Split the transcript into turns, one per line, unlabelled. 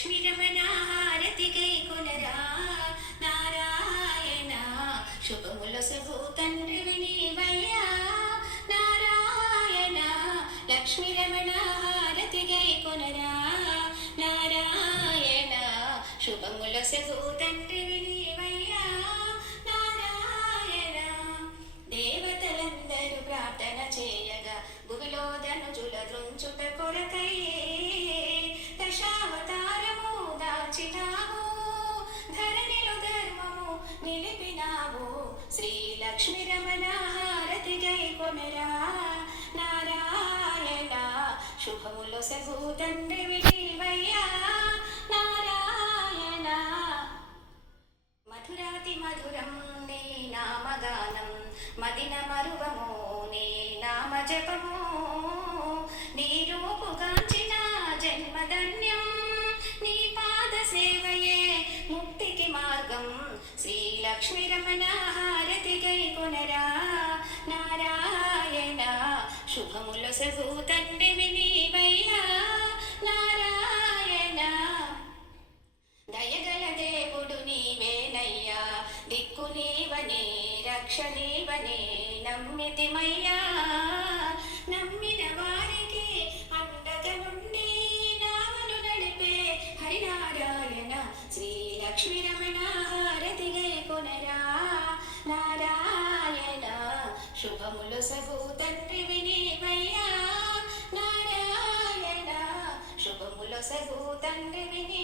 లక్ష్మీ రమణ హారతి గై కొనరా నారాయణ శుభముల సగు తండ్రి నారాయణ లక్ష్మీ రమణ హారతి గై కొనరా నారాయణ శుభముల సగు తండ్రి నారాయణ. దేవతలందరూ ప్రార్థన చేయగా భువిలో ధనుజుల దృంచుట కొరకై లక్ష్మీ రమణ హారతి గై కొమెరా. నారాయణ శుభములో సగు తండ్రి విడివయ్యా నారాయణ. మధురాతి మధురం నీ నామగానం మదిన మరువము నీ నామ జపము రమణ హారతి కొనరా. నారాయణ శుభముల సగు తండ్రి వినివయ్యా నారాయణ దయగల దేవుడు నీవేనయ్యా. దిక్కు నీవనే రక్ష నీవనే నమ్మితిమయ్యా. నమ్మిన వారికి అండగా నుండి నామను నడిపే హరినారాయణ శ్రీ లక్ష్మీ శుభములు సగు తండ్రి వినివయ్యా నారాయణ. శుభములు సగు తండ్రి విని